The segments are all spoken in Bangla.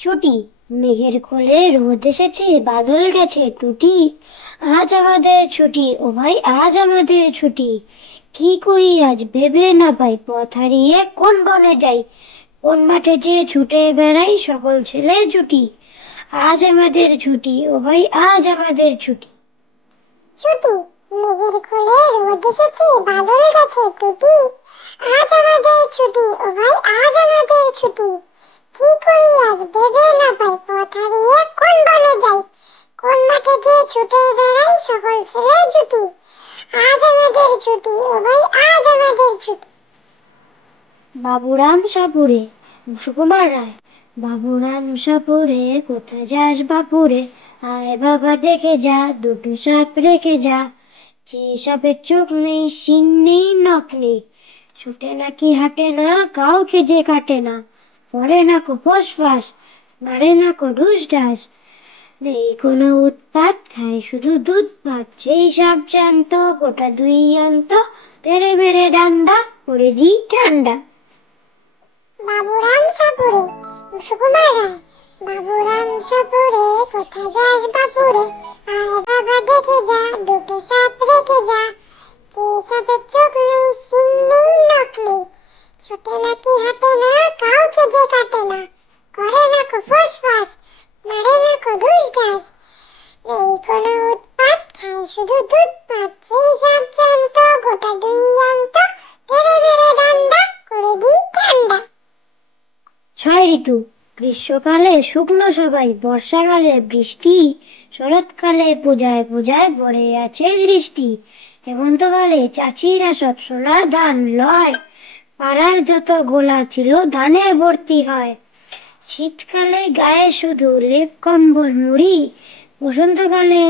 ছুটি। মেঘের কোলে রোদ এসেছে, বাদল গেছে টুটি। আজ আমাদের ছুটি, ও ভাই আজ আমাদের ছুটি। কি করি আজ ভেবে না পাই, পথ হারিয়ে কোন বনে যাই, কোন মাঠে যে ছুটে বেড়াই সকল ছেলে জুটি। আজ আমাদের ছুটি, ও ভাই আজ আমাদের ছুটি। ছুটি। মেঘের কোলে রোদ এসেছে, বাদল গেছে টুটি। আজ আমাদের ছুটি, ও ভাই আজ আমাদের ছুটি। কি করি আজ ভেবে না পাই, পথ হারিয়ে কোন বনে যাই, কোন মাঠে যে ছুটে বেড়াই সকল ছেলে জুটি। আজ আমাদের ছুটি, ও ভাই আজ আমাদের ছুটি। বাবুরাম সাপুরে, সুকুমার রায়। বাবুরাম সাপুরে, কোথায় যাস বাপুরে? আয় বাবা দেখে যা, দুটো সাপ রেখে যা। যে সাপের চোখ নেই, শিং নেই, নখ নেই, ছুটে নাকি হাঁটে না, কাউকে যে কাটে না, পড়ে না কো ফোস ফাস, মারে না কো ঢুস ঢাস। নেই কোনো উৎপাত, খায় শুধু দুধ ভাত। সেই সাপ জ্যান্ত, গোটা দুই আন্ত, তেড়ে মেরে ডান্ডা করে দিই ঠান্ডা। বাবুরাম সাপুরে, সুকুমার রায়। বাবুরাম সাপুরে, কোথায় যাস বাপুরে? আয় বাবা দেখে যা, দুটো সাপ রেখে যা। যে সাপের চোখ নেই, শিং নেই, নখ নেই, ছোটে নাকি হাঁটে না, কাউকে যে কাটে না, করে না কো ফোস ফাস, মারে না কো ঢুস ঢাস। নেই কোনো উৎপাত, খায় শুধু দুধ ভাত। সেই সাপ জ্যান্ত, গোটা দুই আন্ত, তেড়ে মেরে ডান্ডা করে দিই ঠান্ডা। ছয় ঋতু। গ্রীষ্মকালে শুকনো সবাই, বর্ষাকালে বৃষ্টি, শরৎকালে পূজায় পূজায় ভরে আছে দৃষ্টি। হেমন্তকালে চাচিরা সব সোনার ধান লয়, পাড়ার যত গোলা ছিল ধানে ভর্তি হয়। শীতকালে গায়ে শুধু লেপ কম্বল মুড়ি, বসন্তকালে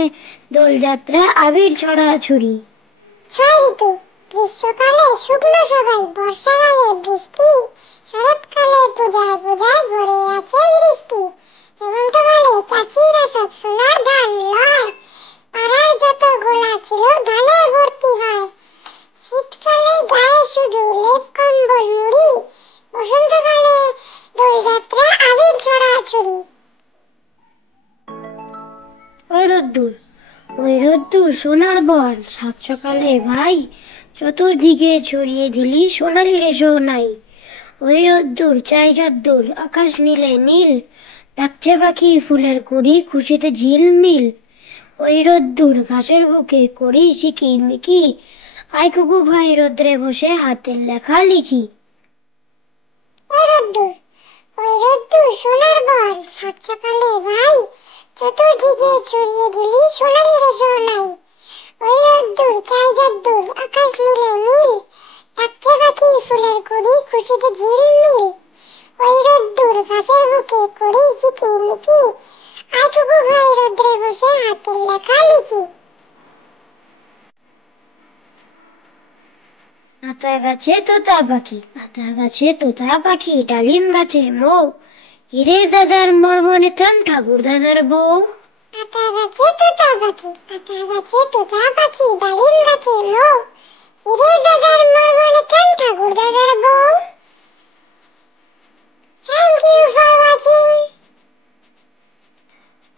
দোলযাত্রা আবির ছড়াছুড়ি। ছয় ঋতু। গ্রীষ্মকালে শুকনো সবাই, বর্ষাকালে বৃষ্টি, শরৎকালে পূজায় পূজায় ভরে আছে দৃষ্টি। হেমন্তকালে চাচিরা সব সোনার ধান লয়, পাড়ার যত গোলা ছিল ধানে ভর্তি হয়। শীতকালে গায়ে শুধু লেপ কম্বল মুড়ি, বসন্তকালে দোলযাত্রা আবির ছড়াছড়ি। ওই রোদ্দুর, ওই রোদ্দুর সোনার বল, সাত সকালে ভাই চতুর্দিকে ছড়িয়ে দিলি সোনালি রেশো নাই। ওই রোদ্দুর চাই যদ্দুর, আকাশ নীলে নীল, ডাকছে পাখি ফুলের কুড়ি, খুশিতে ঝিলমিল। ওই রোদ্দুর ঘাসের বুকে করি শিকি মিকি, আয় কুকু ভাই রোদ্রে বসে হাতের লেখা লিখি। ওই রোদ্দুর, ওই রোদ্দুর সোনার বল, সাত সকালে ভাই চতুর্দিকে ছড়িয়ে দিলি সোনালি রেশো নাই। ওই রোদ্দুর চাই যদ্দুর, আকাশ নীলে নীল, ডাকছে পাখি ফুলের কুড়ি, খুশিতে ঝিলমিল। ওই রোদ্দুর ঘাসের বুকে করি শিকি মিকি, আয় কুকু ভাই রোদ্রে বসে হাতের লেখা লিখি। আতা গাছে তোতা পাখি, আতা গাছে তোতা পাখি, ডালিম গাছে মৌ, হিরে দাদার মর্মনে থাম ঠাকুর দাদার বউ। আতা গাছে তোতা পাখি, আতা গাছে তোতা পাখি, ডালিম গাছে মৌ, হিরে দাদার মর্মনে থাম ঠাকুর দাদার বউ। Thank you for watching.